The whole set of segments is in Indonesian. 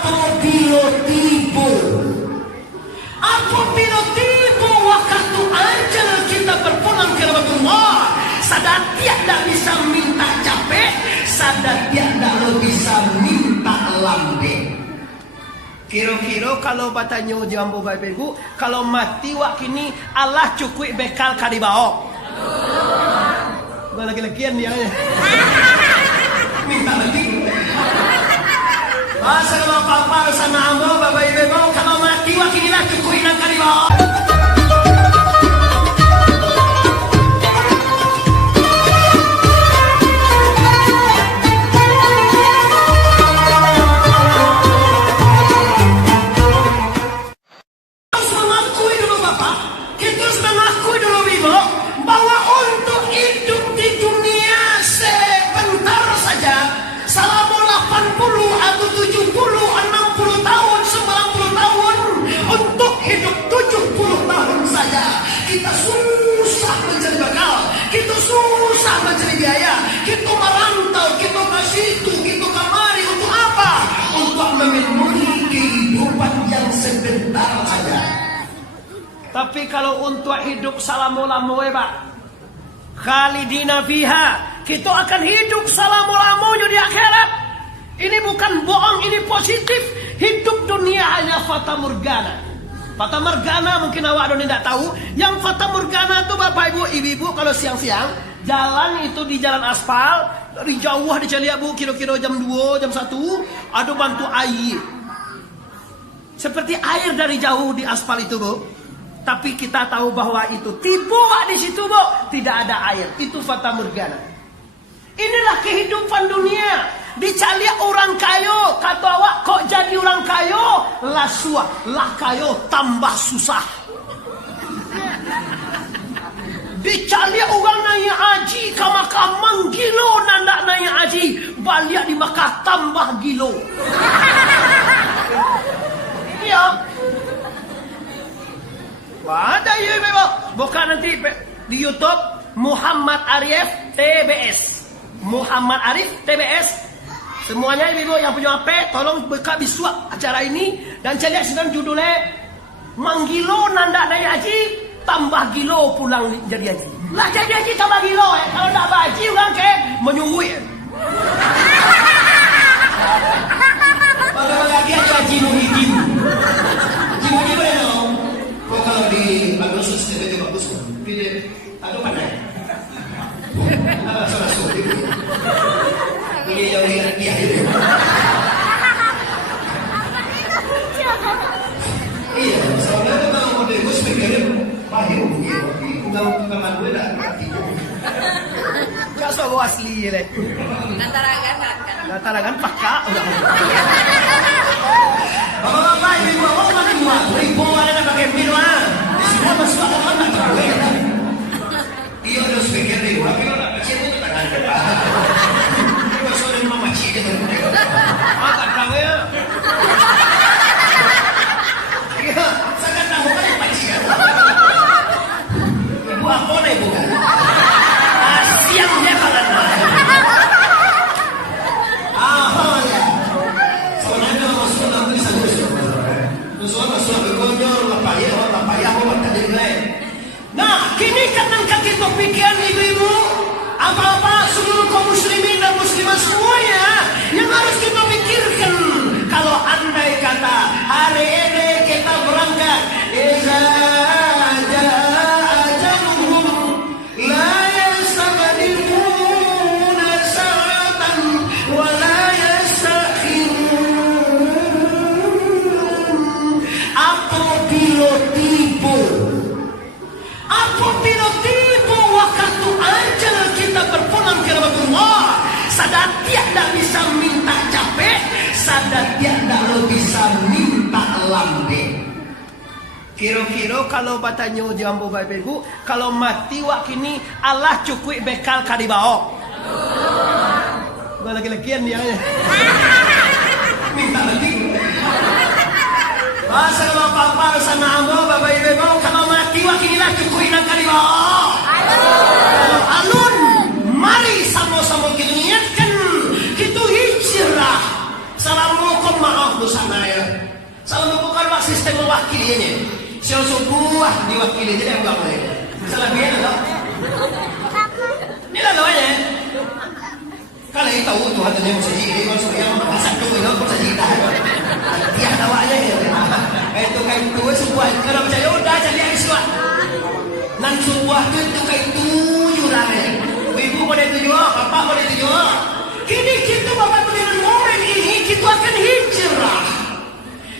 apabila tiba waktu ajal kita berpulang ke Allah, sadar tiada bisa minta capek, sadar tiada bisa minta lambe. Kira-kira kalau batanya jambu baik-baikku, kalau mati wak kini Allah cukup bekal kadibao. Gua lagi-lagian dia. Minta lagi. Masa kalau apa-apa sama ambo bapak ibu kalau mati wak kini lah cukup nang kadibao. Kita susah mencari bekal, kita susah mencari biaya, kita merantau, kita ke situ, kita kemari untuk apa? Untuk memenuhi kehidupan yang sebentar saja. Tapi kalau untuk hidup salamu-lamu Pak, khalidina fiha, kita akan hidup salamu-lamunya di akhirat. Ini bukan bohong, ini positif. Hidup dunia hanya fata morgana. Fata morgana mungkin awak ada tidak tahu. Yang fata morgana itu bapak ibu, ibu-ibu kalau siang-siang jalan itu di jalan aspal dari jauh dicari bu kira-kira jam 2 jam 1 ada bantu air. Seperti air dari jauh di aspal itu bu. Tapi kita tahu bahwa itu tiba di situ bu tidak ada air. Itu fata morgana. Inilah kehidupan dunia. Dicari orang kayo, kata awak kok jadi orang kayo, lah kayo tambah susah. Dicari orang nanya haji, ke Makkah menggilo nanda nanya haji, balik di Makkah tambah gilo. Iya. Ada ya memang. Bukan nanti di YouTube Muhammad Arif TBS. Muhammad Arif TBS. Semuanya ibu yang punya HP tolong buka biswa acara ini dan cari sedang judulnya menggilo nanda naik haji tambah gilo pulang jadi haji. Lah jadi haji tambah gilo kalau tak haji orang ke menyungui. Kalau lagi ada haji muhyiddin. Haji muhyiddin dong. Kok kalau di Agustus itu bagus kok. Pilih aduh pandai. Salah sulit. Ini jauhin dia itu. Iya, soalnya itu kalau mau demo speakernya pahit begitu. Bukan gue dah berarti. Gak soal asli le. Nataragan pakak udah. Bapak-bapak ibu bapak mana buat? Ibu ada pakai minuman. Semua masuk akal tak terawih. Iya udah speaker deh. Tapi kalau nak kecil itu tak ada. Tak tahu ya. Iya, saya tahu kan yang pacikan. Ibu apa nih bukan? Siang dia kalah. Ya. Sebenarnya masuk dalam bisa masuk. Masuk berkodor, lapayah, tadi lain. Nah, kini karena kaki pikiran ibu-ibu, apa-apa seluruh kaum muslimin dan muslimah semuanya yang harus kita pikirkan. Kalau andai kata hari ini kita berangkat, iza jaa ajaluhum la yastaqdimuna sa'atan wa la yastakhirun. Apabila tiba waktu ajal kita berpulang ke Allah, sadar tiada bisa minta capek, sadar tiada bisa minta lambe. Kira-kira kalau batanya jambu baik-baikku, kalau mati wak kini Allah cukup bekal kadibao. Gua lagi-lagian dia. Minta lagi. Masa kalau apa-apa sama ambo bapak ibu kalau mati wak kini lah cukup nang kadibao. Alun, mari sama-sama kita niatkan, kita hijrah. Assalamualaikum sana ya. Salah bukan wak sistem mewakilinya. Siapa sebuah diwakili jadi enggak boleh. Salah biar enggak. Ini lah namanya. Kalau kita tahu Tuhan tadi mau saji, kalau surya mau masak tu, ini mau saji dah. Dia tawanya ya. Itu kayak itu sebuah. Kalau percaya udah jadi Islam. Nan sebuah itu kayak tujuh lah. Ibu boleh tujuh, bapak boleh tujuh. Kini kita bapak dengan orang ini kita akan hijrah.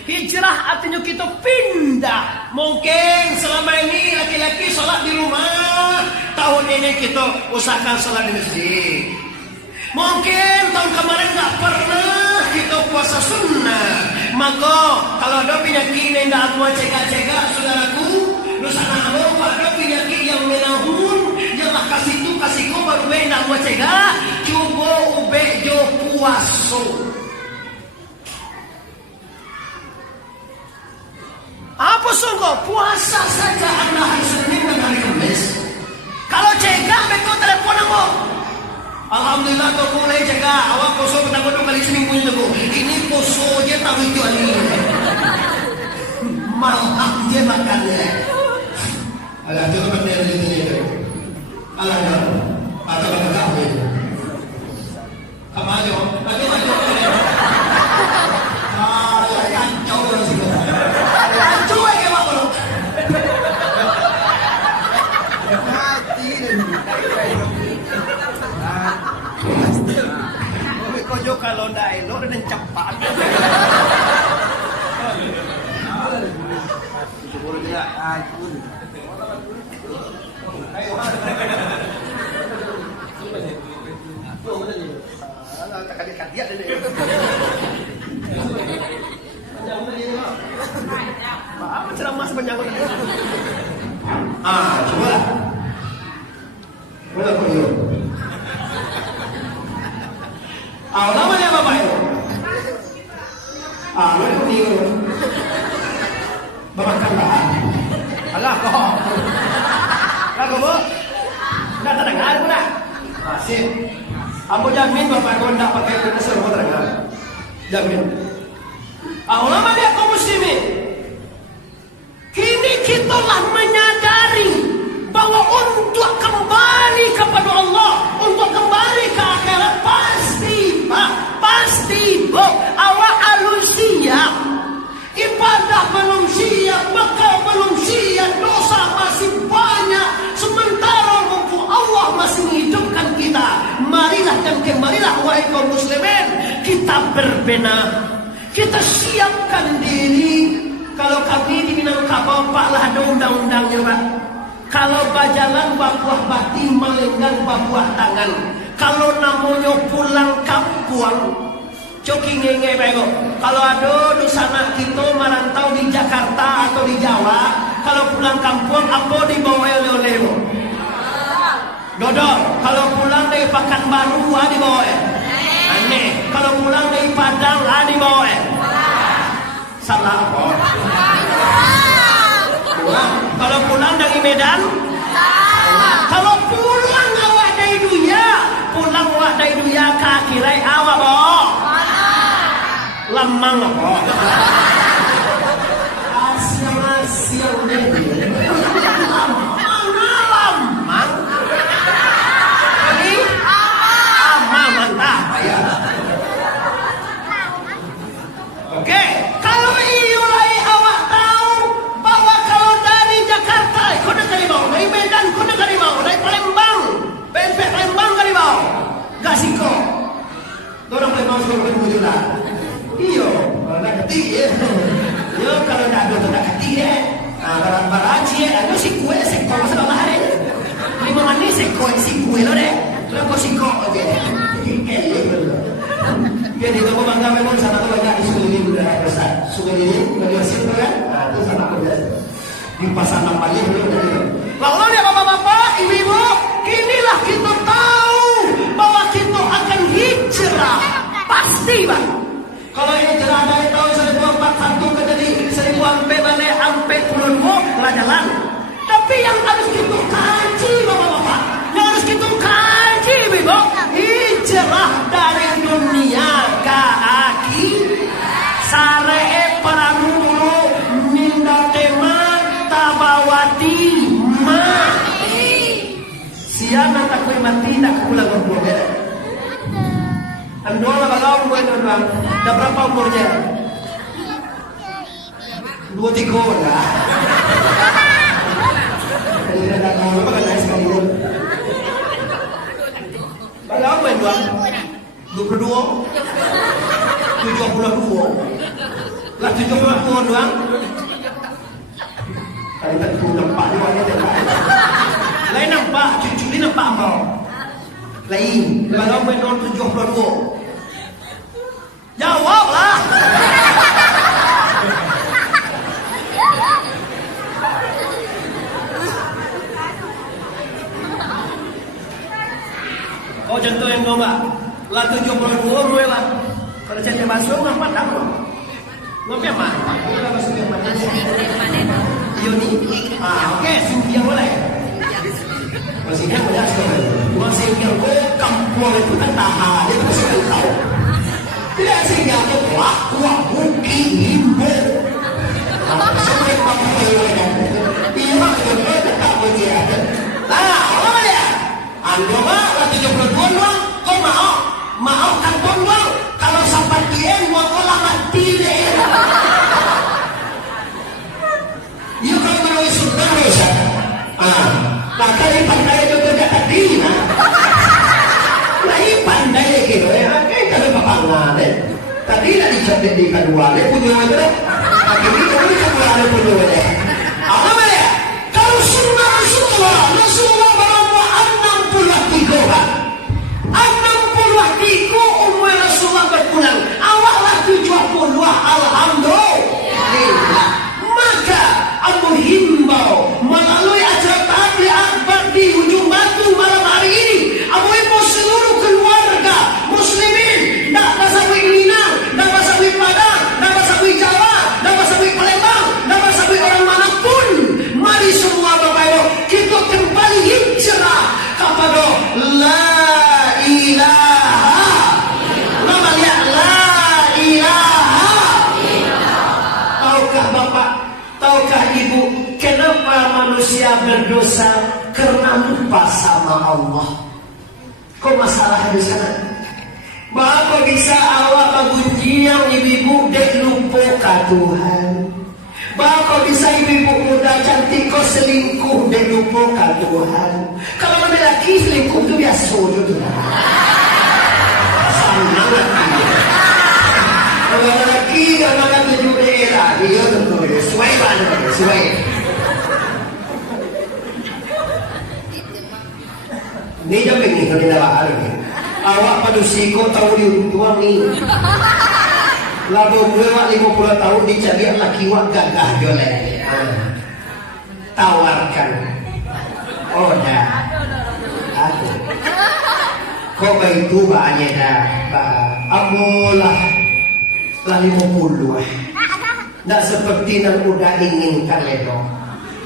Hijrah artinya kita pindah. Mungkin selama ini laki-laki sholat di rumah, tahun ini kita usahakan sholat di masjid. Mungkin tahun kemarin nggak pernah kita puasa sunnah. Maka kalau ada penyakit yang tidak mau cegah-cegah saudaraku, dosa nahmu ada penyakit yang menahun, jangan kasih tu kasih kau baru tidak mau cegah. Coba ube jo puasa. Apa sungguh puasa saja anda hari Senin dan hari Kamis. Kalau cegah betul telepon aku. Alhamdulillah kau boleh jaga. Awak poso petang-petang kali seminggu itu. Ini poso je tak lucu ini. Malak je makannya. Alah tu tempat dia di sini tu. Alah dah. Atau kata kau. Kamu aja. Aja. Alah yang jauh dari situ. Aja ke apa lu? Mati deh. Kojo kalau ndak elok dan cepat. Boleh tidak? Ayo. Tak kaget dia deh. Apa ceramah sepanjang ini? Coba lah. Boleh boleh. Namanya Bapak itu? Lalu ni Bapak Kandang. Alah kau. Kau bu? Dah terdengar pun dah. Masih. Aku jamin Bapak kau tidak pakai kuasa rumah terdengar. Jamin. Ulama dia kaum muslimin. Kini kita lah menyadari bahwa untuk kembali kepada Allah, untuk kembali ke akhirat pasti awak harus siap. Ibadah belum siap, bekal belum siap, dosa masih banyak. Sementara Allah masih menghidupkan kita. Marilah dan kembalilah wahai kaum muslimin, kita berbenah, kita siapkan diri. Kalau kami di Minangkabau Pak lah ada undang-undangnya Pak. Kalau bajalan babuah batin melenggang babuah tangan. Kalau namanya pulang kampung, coki ngenge bego. Kalau ada di sana kita merantau di Jakarta atau di Jawa, kalau pulang kampung apa dibawa oleh-oleh? Dodol. Kalau pulang dari Pekanbaru dibawa. Aneh. Kalau pulang dari Padang dibawa. Salah apa? Kalau pulang dari Medan, kalau pulang awak dari dunia, pulang awak dari dunia ke akhirat awak boh. Lamang apa? Asia deh. Lamang. Ini mantap ya. Oke. Kalau iulai awak tahu bahwa kalau dari Jakarta, kau nak kali bau, dari Medan kau nak kali bau, dari Palembang, PNP Palembang kali bau, Gasiko, orang Palembang sudah bertemu juga. Iyo, kalau nak ketik ya, yo kalau nak ada tu nak ketik ya, barang-barang cie, ada si kue, sekor masa hari, 5 menit sekor si kue lo deh, terus sekor oke. Jadi kamu bangga memang sana tu banyak di Sungai Budaya besar. Sungai ini dari situ kan? Itu sana tu di pasar Nampali itu. Lalu dia bapak-bapak, ibu-ibu, kinilah kita tahu bahwa kita akan hijrah. Pasti Pak. Kalau hijrah dari tahun 1441 ke jadi 1000 sampai 22 lah jalan. Tapi yang harus kita kaji bapak-bapak, yang harus kita kaji ibu, hijrah dari dunia ke akhirat. mati nak pulang berdua ya. Dua lah kalau umur doang. Dah berapa umurnya? 2-3 lah. Kalau dah tahu apa kan sekali dulu. Kalau umur doang. 22. 72. Lah 72 doang. Kalau tak tu nampak dia banyak tak. Lain nampak, cucu ni nampak mau. Lain, kalau umur 72. Jawablah. Oh contoh yang gua lah 72 lah. Kalau cek masuk ngapa dah? Ngapa mah? Kita masuk yang mana? Yoni. Okey, Sintia boleh. Masih kan banyak sekali. Masih yang kampung itu kan tahan, dia masih tahu. Tidak sehingga aku kuat mungkin limbo. Sampai kamu yang dia tak boleh. Apa dia? Anggota lah 72 doang. Kau mau kantong doang. Kalau sampai dia mau kolam mati deh. You kalau mau surga dosa. Maka ini pandai itu tidak tadi. Nah ini pandai gitu ya. Kalau bapak ngade, tadi nak dicatat di kedua le punya ada. Akhirnya kami kedua le punya ada. Apa ya? Kalau sunnah Rasulullah bahawa 63 umur Rasulullah berpulang. Awaklah 70 alhamdulillah. Maka aku himbau melalui acara tabligh akbar di Ujung Batu malam hari ini. Aku himbau seluruh keluarga muslimin, nak basawi Minang, nak basawi Padang, nak basawi Jawa, nak basawi Palembang, nak basawi orang manapun, mari semua Bapak Ibu kita kembali hijrah kepada la ilaha. Nama lihat la ilaha. Tahukah Bapak, tahukah Ibu, kenapa manusia berdosa? Karena lupa sama Allah. Kok masalah di sana? Bapak bisa awak bagunjiang ibu-ibu dek lupa ka Tuhan. Bapak bisa ibu-ibu muda cantik kau selingkuh dek lupa ka Tuhan. Kalau ada laki selingkuh tu biasa tu. Sangat lagi. Kalau ada laki kalau ada tujuh daerah dia tu sesuai mana sesuai. Ni jangan ni kalau dia awak ada. Awak pada siko tahu di tuang ni. Lalu awak 50 tahun dicari laki awak gagah jolek. Tawarkan. Oh dah. Aku. Kau baik tu banyak dah. Amulah lah 50. Tak seperti yang udah inginkan itu.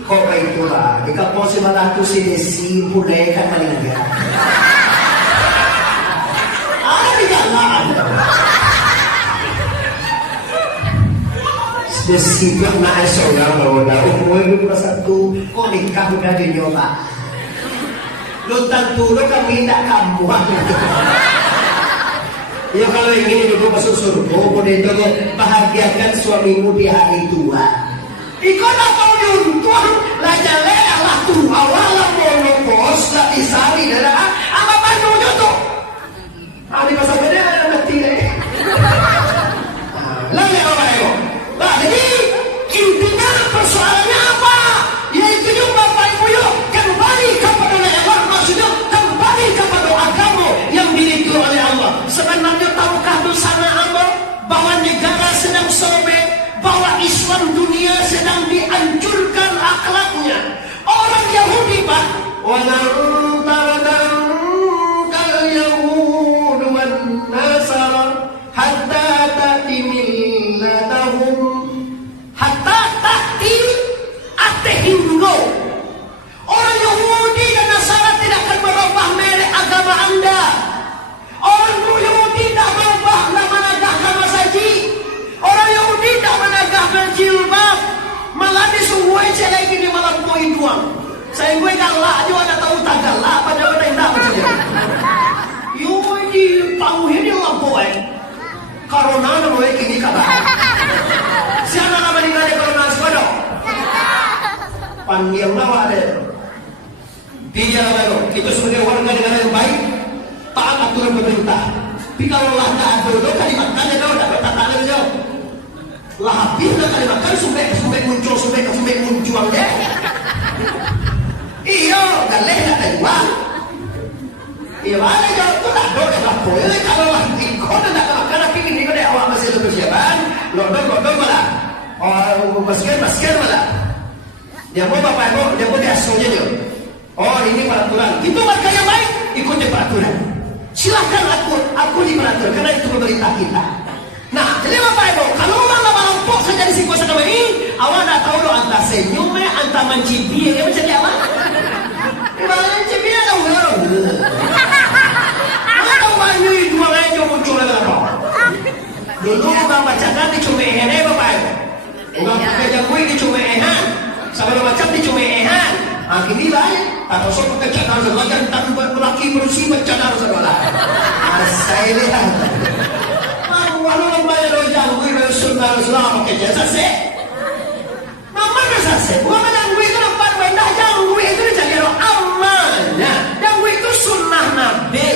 Kau baik tu lah. Jika kau semalah tu si desi boleh kan meninggal. Desibuk nak seorang bawa umur 21 kok nikah udah dinyoba. Lo tentu lo kami tak kamu. Ya kalau ingin hidup masuk surga, boleh itu bahagiakan suamimu di hari tua. Ikut nak tahu diuntung, lah jale Allah tu awal lah monopos tak disari dah. Apa panjangnya tu? Ada pasal beda ada mati deh. Lalu apa itu? Nah, jadi intinya persoalannya apa? Yaitu juga Bapak Ibu yuk kembali kepada Allah, maksudnya kembali kepada agama yang dimiliki oleh Allah. Sebenarnya tahukah bersama Allah bahwa negara sedang sobek, bahwa Islam dunia sedang dihancurkan akhlaknya. Orang Yahudi Pak, walau orang Yahudi dan Nasara tidak akan merubah merek agama Anda. Orang Yahudi tidak merubah menegakkan masaji. Orang Yahudi tidak menegakkan jilbab. Malah disuruh celek ini malah poin doang. Saya gue galak aja ada tahu tak galak pada benda indah macam dia. Yo di panguhin dia lampu Corona na mo kini ka ba? Siya na naman nga ni Corona squad. Pangyang nawa de. Dia naman ito sebagai warga negara yang baik, taat aturan pemerintah. Tapi kalau lah tak ada kalimat kan dia dapat tatanan dia. Lah habis dah kalimat kan sumber muncul deh. Iyo, galeh nak tembak. Iya mana jauh tu nak dok dah boleh kalau lah ikut nak makan tapi ini kau awak masih ada persiapan. Lodong malah. Oh masker malah. Dia mau bapak dia mau diasuhnya dia. Oh ini peraturan. Itu warga yang baik ikuti peraturan. Silakan aku di peraturan karena itu pemerintah kita. Nah, jadi bapak ibu, kalau orang lama-lama saja di sini sama ini, awak nak tahu lo antara senyumnya, antara mencibir, ya macam apa? Mencibir ada orang. Awak tahu banyu dua orang yang muncul dalam apa? Dulu orang bacakan di cumehan, bapak ibu. Orang pakai jangkui di cumehan, sama orang macam di cumehan. Kini lain, atau so pakai cadar sebagian tanpa lelaki berusia cadar sebelah. Saya lihat. Walau membayar rojang gue dari sunnah Islam pakai jasa sih, mama jasa sih. Bukan yang gue itu nampak benda yang gue itu jadi orang amannya. Yang gue itu sunnah Nabi.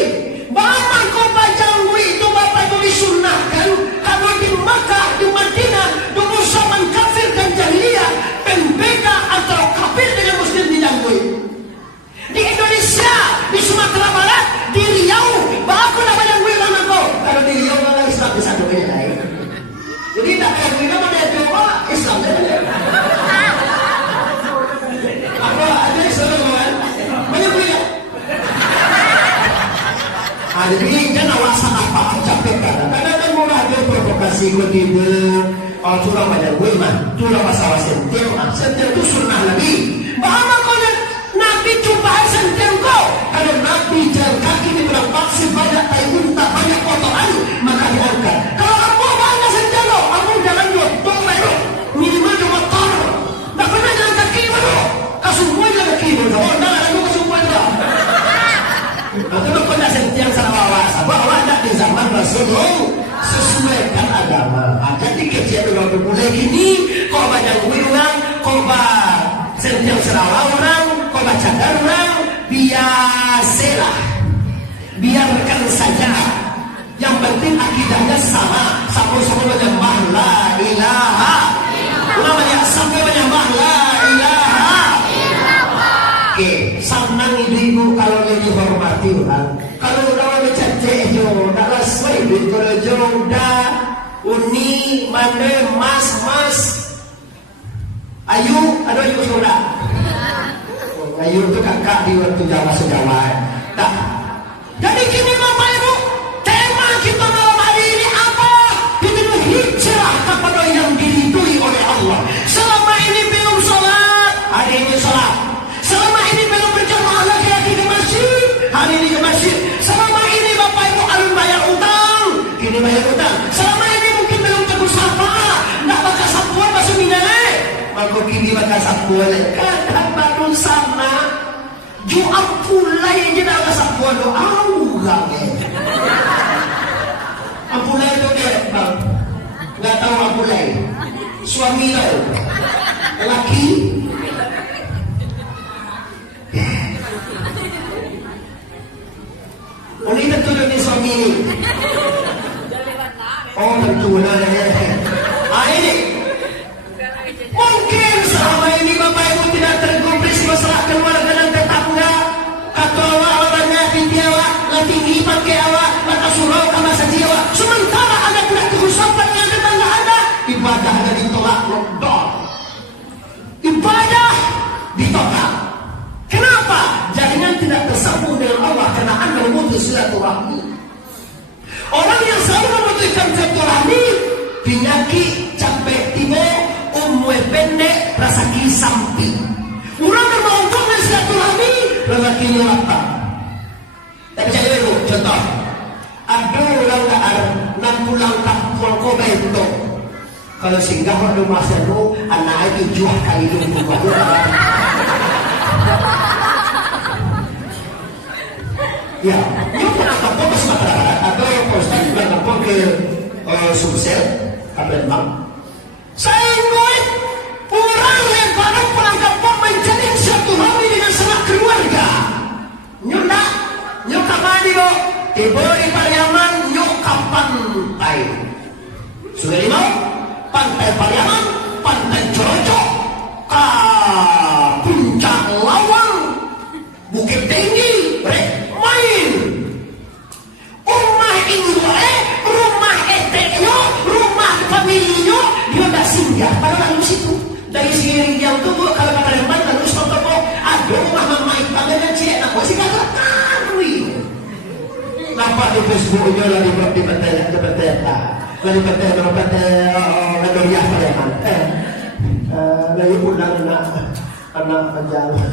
Bapak kau baca gue itu bapak itu disunnahkan. Kalau di Makkah, di Madinah, dulu zaman kafir dan jahiliyah, pembeda antara kafir dengan Muslim di gue. Di Indonesia, di Sumatera Barat, di Riau, bapak namanya gue mana kau? Kalau di Riau Islam bisa doanya lain. Jadi tak kayak begini mana Jawa Islam dia. Apa ada Islam kan? Banyak punya. Jadi jangan alasan apa capek kan? Kadang-kadang murah dia provokasi ketiga. Kalau curang banyak gue mah, curang masalah sentil itu sunnah Nabi. Bahwa kau Nabi jumpa sentil kau. Kalau Nabi jalan kaki di belakang pasir banyak tai unta banyak kotoran maka diangkat. Kalau kamu banyak sentil lo, kamu jangan nyotong baru minimal di motor. Tak pernah jalan kaki baru. Kasumua jalan kaki baru. Oh, dah ada lu kasumua juga. Kalau kau nak sentil salah bawa, bawa nak di zaman Rasulullah sesuaikan agama. Jadi kejadian orang mulai gini, kau banyak orang, kau sentil salah orang. Baca darah biasalah, biarkan saja. Yang penting akidahnya sama menyembah la ilaha. Namanya sampai menyembah la ilaha. Oke, senang ibu kalau lagi hormati orang. Kalau udah becaceh jo, dah sesuai itu jo dah uni mana mas. Ayu, ada ayu sudah. Ayu itu kakak di waktu Jawa sejawa. Nah, jadi kini Bapak Ibu, tema kita malam hari ini apa? Kita hijrah kepada yang diridhoi oleh Allah. Selama ini belum sholat, hari ini sholat. Selama ini belum berjamaah lagi ke masjid, hari ini ke masjid. Selama ini Bapak Ibu alun bayar utang, kini bayar utang. Selama ini mungkin belum tegur sapa, nak bakal sapuan masuk minyak. Maka kini bakal sapuan. Kadang baru sana jual pulai je dah rasa puan lo aurang ampulai tu dia bang nggak tahu ampulai suami lo lelaki ini tentu ni suami ni oh tentu lah ini mungkin selama ini Bapak Ibu tidak tergubris masalah keluarga dan tetangga. Kata awak tinggi awak, tinggi pakai awak, maka surau sama saja awak. Sementara ada tidak kerusakan dengan tetangga anda, ibadah anda ditolak lockdown. Ibadah ditolak. Kenapa? Jaringan tidak tersambung dengan Allah karena anda memutus silaturahmi. Orang yang selalu memutuskan silaturahmi, penyakit capek tiba. Pendek rasa kisampi. Orang bermohon dengan silaturahmi rezekinya lapar. Tapi saya dulu contoh. Ada orang nak pulang kampung kau itu. Kalau singgah waktu masa itu anak itu jual kali itu. Ya, yung pinatapon po sa Matararat atau posting pinatapon ke Sumsel, Palembang. Sa ingoy, orang yang parang pelanggan po menjalin satu hari dengan sanak keluarga. Nyo na, nyo kamani mo, Tibori Pariaman, nyo kapantai. Sudah lima, pantai Pariaman, pantai Corojo, ka Puncak Lawang, Bukit Tinggi, main. Rumah indue, rumah eteknya, rumah familinya, dia tak singgah pada lalu situ. Dari sini yang tu kalau kata Lembang lalu stop toko, aduh rumah mama itu dengan cik, nak masih kata karui. Nampak di Facebooknya lagi berpeta, lagi Nagoriah Palembang. Lagi pulang anak penjara.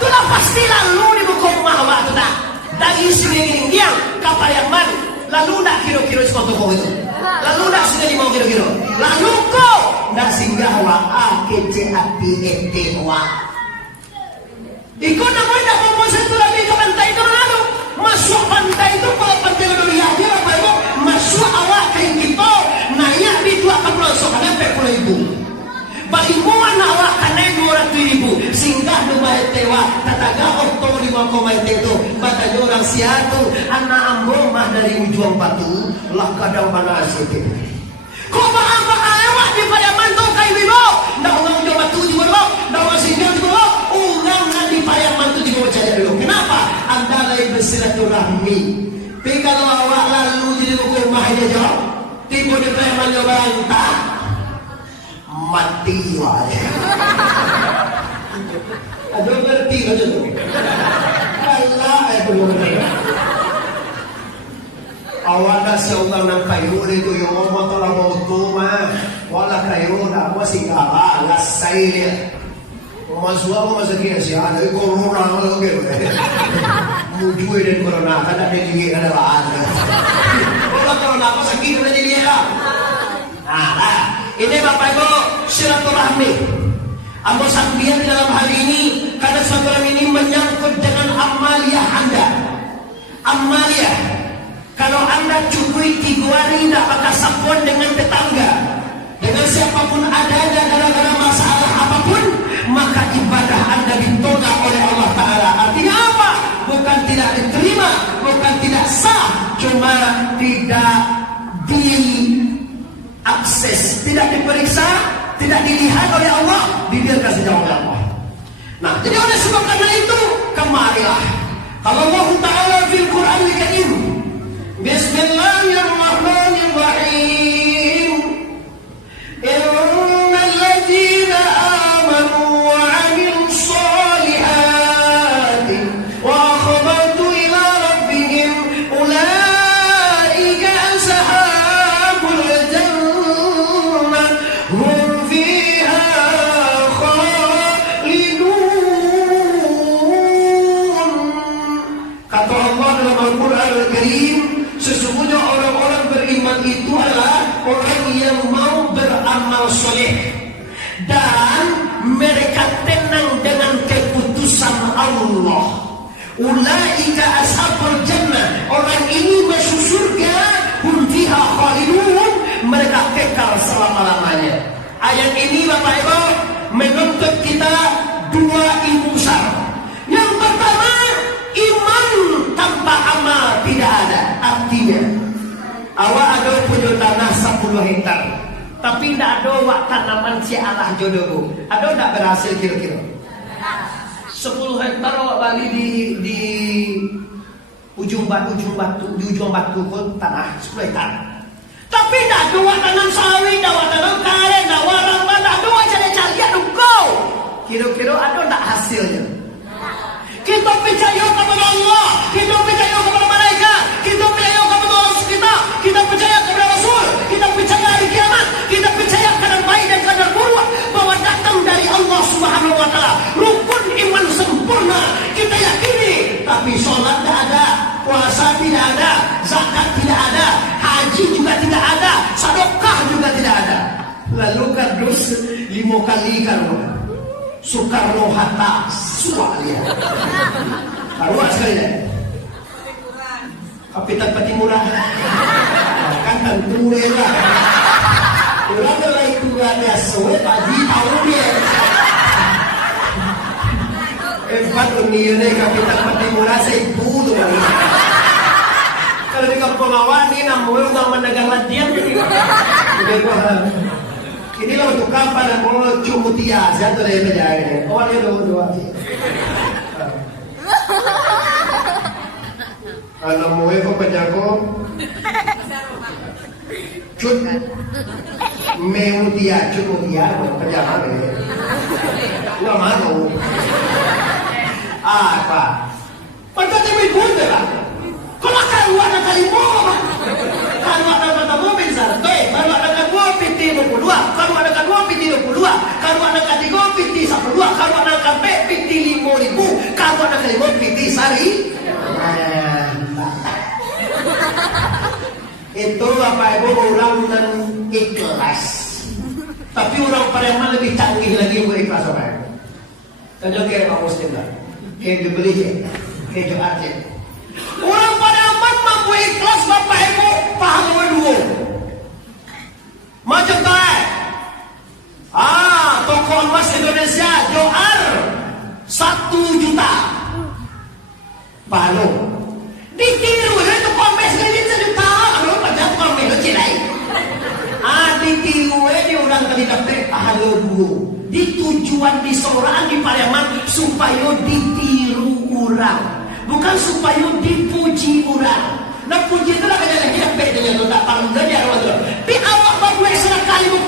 Itulah pasti lalu di buku rumah awak tu tak. Dari sini yang kapal yang man, lalu nak kira-kira sekolah itu. Lalu nak sudah dimau kira-kira. Lalu kau nak singgah awak kece hati ente awak. Ikut namanya nak mau satu lagi ke pantai itu lalu masuk pantai itu kalau pantai Nagoriah dia apa itu masuk awak kain kita naik di dua kapal soalnya sampai Ibu. Bagi muan awak kanai 200.000 singgah rumah tewa tataga orto 5,1 itu batanya orang siatu anak ambo mah dari ujung batu lah kadang mana asyik kok apa awak di Pariaman tu kai bibo ndak orang ujung batu juga lo ndak orang singgah juga lo orang di Pariaman tu juga cari dulu kenapa anda lain bersilaturahmi tapi kalau awak lalu jadi rumah dia jawab tiba di Pariaman dia bantah mati wae. Aduh ngerti aja tuh. Allah itu bener. Awak dah seorang nang kayu itu yang ngomong tolong motor mah. Wala kayu dah masih kalah lasai dia. Masuk masuk dia sih ada corona malah gitu. Mujui dan corona kan ada di ada lah. Kalau corona apa sakit ada di dia lah. Nah, ini Bapak Ibu silaturahmi. Ambo sambian dalam hal ini karena silaturahmi ini menyangkut dengan amaliyah Anda. Amaliyah. Kalau Anda cukui 3 hari tidak pakai sapuan dengan tetangga, dengan siapapun ada gara-gara masalah apapun, maka ibadah Anda ditolak oleh Allah Ta'ala. Artinya apa? Bukan tidak diterima, bukan tidak sah, cuma tidak diakses, tidak diperiksa, tidak dilihat oleh Allah, dibiarkan saja oleh Allah. Nah, jadi oleh sebab karena itu, kemarilah. Kalau Allah Ta'ala fil Quran Al-Karim, Bismillahirrahmanirrahim. Innal ladzina amanu wa 'amilus solihati wa akhbatu ila rabbihim ulaika ashabul jannah hum fiha khalidun. Kata Allah dalam Al-Quran Al-Karim, sesungguhnya orang-orang beriman itu adalah orang yang mau beramal soleh dan mereka tenang dengan keputusan Allah. Ulaika ashabul jannah, orang ini masuk surga, hum fiha khalidun, mereka kekal selama-lamanya. Ayat ini Bapak Ibu menuntut kita 2 ilmu besar. Yang pertama, iman tanpa amal tidak ada. Artinya awak ada punya tanah 10 hektar tapi tidak ada awak tanaman si Allah jodoh. Ada tidak berhasil kira-kira? 10 hektar awak bali di ujung batu pun tanah 10 hektar. Tapi tidak ada awak tanam sawit, tidak ada tanam karet, tidak ada rambut, tidak ada awak cari-cari kau. Kira-kira ada tidak hasilnya? Kita percaya kepada Allah, kita percaya kepada malaikat, kita percaya kepada Allah kita percaya kepada Rasul, kita percaya hari kiamat, kita percaya kadar baik dan kadar buruk bahwa datang dari Allah Subhanahu wa Ta'ala. Rukun iman sempurna kita yakini, tapi sholat tidak ada, puasa tidak ada, zakat tidak ada, haji juga tidak ada, sedekah juga tidak ada. Lalu kardus 5 kali kan Soekarno-Hatta Suwalia. Karua sekali deh. Kapitan Patimura. Kan tentu lah. Orang mulai kurangnya soe tadi tahu dia. Empat dunia Kapitan Patimura saya dulu kali. Kalau di kampung awan ini namanya udah mendagang latihan jadi. Inilah untuk kapal dan mau cumutia satu dari meja ini. Oh ini dua. Kalau mau ikut penjago, cut, memutia, penjago ini. Nggak mau. Apa? Pantatnya berikut lah. Kalau keluar ada kalimau, kalau ada kata mobil satu, kalau ada kata PT 22, kalau ada kata PT 22, kalau ada kata PT 12, kalau ada kata PT 5.000, kalau ada kata PT Sari. Itu Bapak Ibu orang yang ikhlas. Tapi orang Palembang lebih canggih lagi yang berikhlas Bapak Ibu. Tunjuk ke Pak Muslim lah, ke Jubeli, ke Joarje. Orang Palembang mampu ikhlas Bapak Ibu paham dulu. Macam tak? Tokoh emas Indonesia Joar 1 juta. Palu. Ditiru itu komes kali 1 juta. Kalau pada komes lo cilai. Ditiru ini orang kali dapet pahala dulu. Di tujuan di seorang di Palembang supaya ditiru orang. Bukan supaya dipuji orang. Nah puji itu lah kejadian kita bedanya tu tak paling gede orang tu. Di awak baru serah kali 50,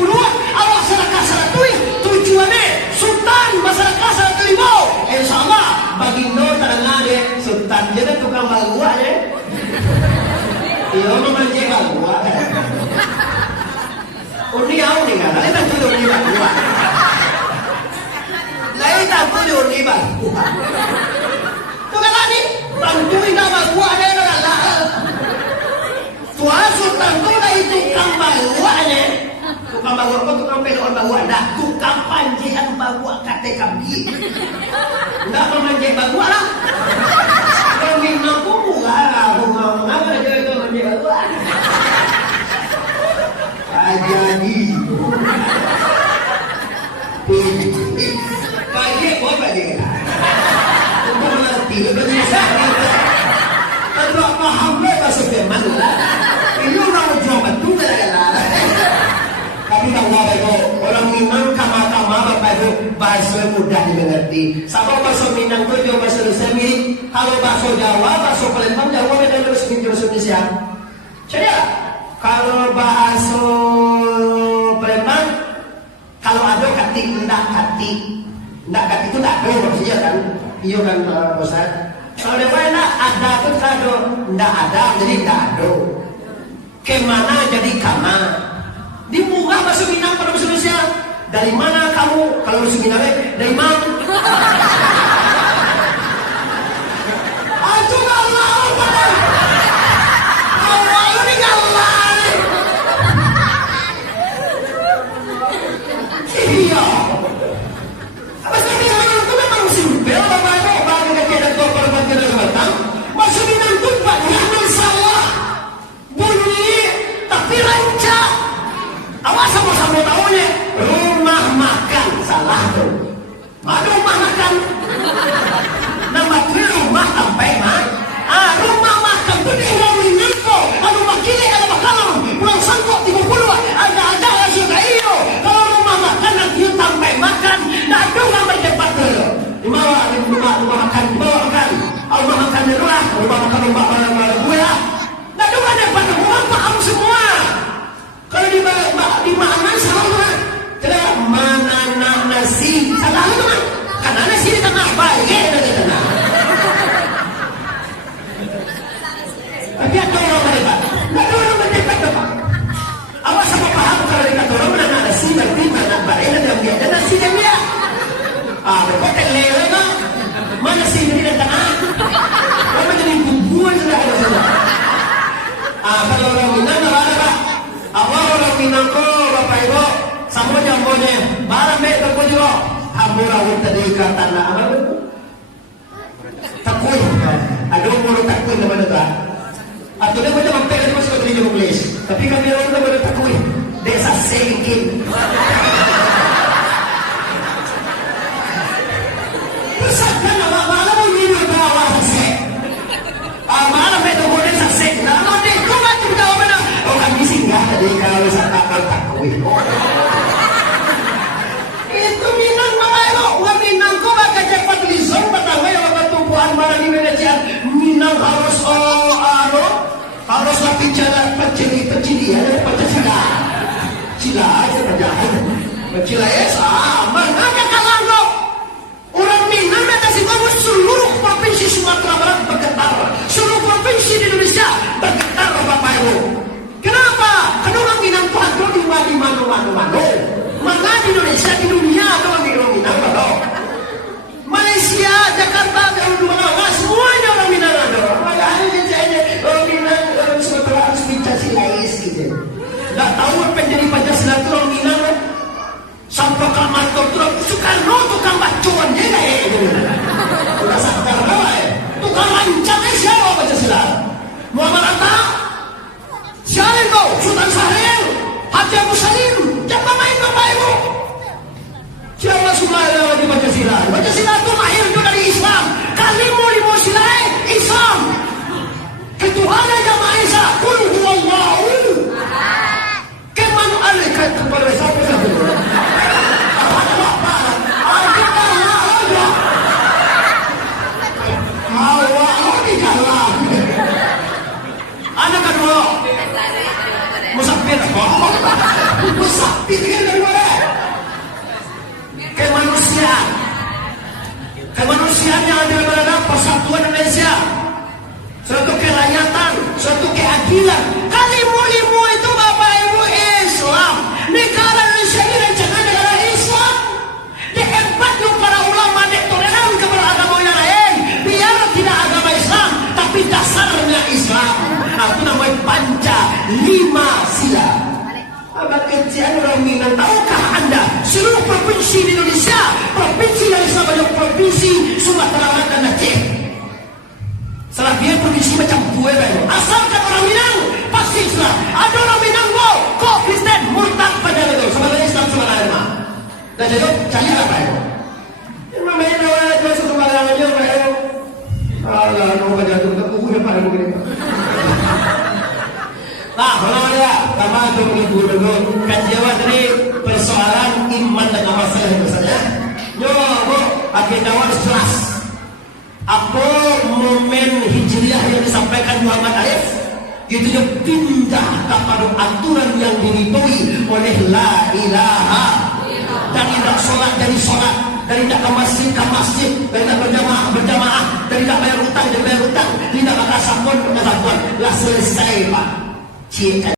awak serah kasar tuih. Tujuannya Sultan masyarakat serah kelima. InsyaAllah bagi no terengah deh Sultan jadi tukang bagua deh. Iya memanjang bagua. Undi awak ni kan? Lain tak tu undi bagua. Lain tak tu undi bagua. Tadi bantuin nama gua ada lah. Suatu tentu lah itu tukang baguanya. Tukang bagu apa tukang pelon bagu dah. Tukang panjian bagu kate kami. Ndak pemanjai bagu lah. Kami mampu lah. Ngomong apa aja itu manjai bagu. Ajani. Kayak apa dia? Kalau paham bahasa firman ini orang ujian tu lah. Tapi tak apa orang Minang kama Bapak Ibu bahasa mudah dimengerti. Sama bahasa Minang tu juga bahasa Nusantara. Kalau bahasa Jawa, bahasa Palembang Jawa beda dengan bahasa Indonesia. Jadi kalau bahasa Palembang kalau ada katik ndak katik itu tak ada maksudnya kan. Iya kan Ustaz. Kalau dia mana ada pun kado, ndak ada jadi ndak ada. Kemana jadi kama. Dibuka bahasa Minang pada bahasa Indonesia. Dari mana kamu? Kalau bahasa Minang dari mana? Aduh Allah pada. Allah ini Allah. Iya. Masuk Minang tu banyak salah bunyi tapi rancak. Awas sama-sama tahunya rumah makan salah tu. Mana rumah makan? Nama tu rumah sampai rumah makan tu di Pulau Minang tu. Rumah kiri ada makanan. Pulau Sangkok 30 ada juga iyo. Kalau rumah makan nanti sampai makan. Nak ada sampai tempat tu. Rumah makan bawakan. Allah makan di rumah makan gue lah. Nggak ada depan orang paham semua. Kalau di mana salah tidak mana nasi salah itu kan? Karena nasi di tengah baik di tengah. Tapi ada orang berdebat. Nggak ada orang berdebat depan. Awas sama paham kalau di kata orang mana nasi berarti mana baik dan nasi yang dia. Berkotek lele kan? Mana sih di tengah? Apa jadi bubuan sudah ada saja. Kalau orang Minang apa Pak? Awal orang Minang ko Bapak Ibu, sama jambonya. Barang baik berkunjung. hamurawat tadi kata na apa itu? Takoy. Aduh mulu takoy naman ito. At tuloy mo na magpela naman sa katuloy yung place. Tapi kami rin naman ito takoy. Desa sengkin. Pusat ka na, maala mo yun yung bawa sa sek. Maala mo ito muna sa sek. Naman din, kumat yung tao mo na. O kami singa, tadi kalau sa takal takoy. Ito minang mga ilo. Huwag minang ko, magkajak patlisong, patangay, o magtumpuan, marami mo na siya. Minang harus, harus lapit jalan, pacili-pacilian, pacasila. Sila aja penjahat. Sila sama. Mana kalanggo? Orang Minang datang kamu seluruh provinsi Sumatera Barat bergetar. Seluruh provinsi di Indonesia bergetar Bapak Ibu. Kenapa? Karena orang Minang tuh ada di mana. Mana di Indonesia, di dunia ada orang Minang ada. Malaysia, Jakarta, mana semuanya orang Minang ada. Makanya orang Minang, orang Sumatera harus bicara silais gitu. Gak tahu apa yang jadi Pancasila itu orang Minang kan? Sampai Proklamator itu Soekarno tukang bacuan dia gak udah sakar apa ya? Tukang lancangnya siapa Pancasila? Muhammad Atta? Siapa itu? Sultan Syahrir? Haji Agus Salim? Jangan main Bapak Ibu. Siapa sebenarnya di Pancasila? Pancasila itu lahir juga dari Islam. Kalimu limo silai Islam. Ketuhanan yang Maha Esa. Qul huwallahu. Kemana alaikat kepada siapa? Anak kedua musafir kan dari mana? Kemanusiaan yang ada pada persatuan Indonesia, suatu kerakyatan, suatu keadilan. Kalimu itu Bapak Ibu Islam. Negara Indonesia ini rancangan negara Islam. Diempat para ulama toleran kepada agama yang lain, biar tidak agama Islam, tapi dasarnya Islam. Nah, itu namanya Panca Lima Sila. Abang kecil orang Minang, tahukah Anda seluruh provinsi di Indonesia, provinsi yang Islam banyak provinsi Sumatera Barat dan Aceh. Salah dia provinsi macam gue banyak. Asalkan orang Minang pasti Islam. Ada orang Minang kok Kristen murtad pada itu. Sebenarnya Islam sebenarnya mah. Dan jadi cari apa itu? Yang namanya orang jual satu barang aja Pak Ero. Alah, mau jatuh ke kuku ya Pak Ero begini. Nah, kalau ada sama itu ibu dulu kajian dari persoalan iman dan masalah itu saja. Yo, Bu, agenda jelas. Apa momen hijriah yang disampaikan Muhammad Arif itu yang pindah kepada aturan yang diridhoi oleh la ilaha. Dan tidak sholat dari sholat, dari tidak ke masjid, dari tidak berjamaah, dari tidak bayar utang, dari bayar utang, tidak pakai sabun, lah selesai Pak.